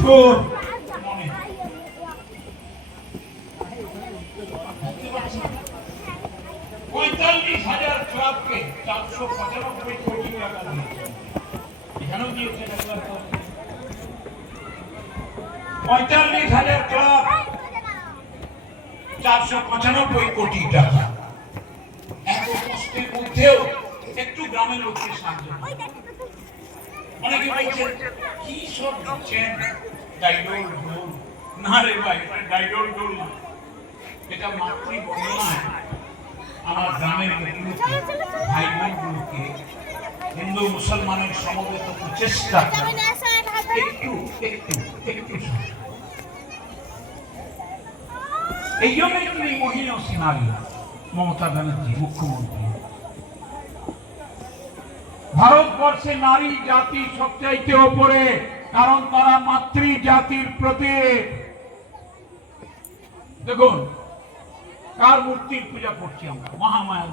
চোর $45,000 ক্লাবকে 495 কোটি টাকা দিয়েছে। এখানেও দিয়েছে 45,000 ক্লাব 495 কোটি টাকা। এত কষ্টের মধ্যেও একটু গ্রামের লোককে সাহায্য অনেকে বলছেন কি সব দিচ্ছেন ডাইডল ডোল। না রে ভাই, ডাইডল ডোল না, এটা মাতৃ বন্দনায় আমার গ্রামের লোকগুলোকে ভাই বোনগুলোকে হিন্দু মুসলমানের সমবেত প্রচেষ্টা একটু একটু একটু এই জন্যই তিনি মহিয়সী নারী মমতা ব্যানার্জি মুখ্যমন্ত্রী। ভারতবর্ষে নারী জাতি সবচাইতে ওপরে, কারণ তারা মাতৃ জাতির প্রতীক। দেখুন কার মূর্তির পূজা করছি আমরা, মহামায়া।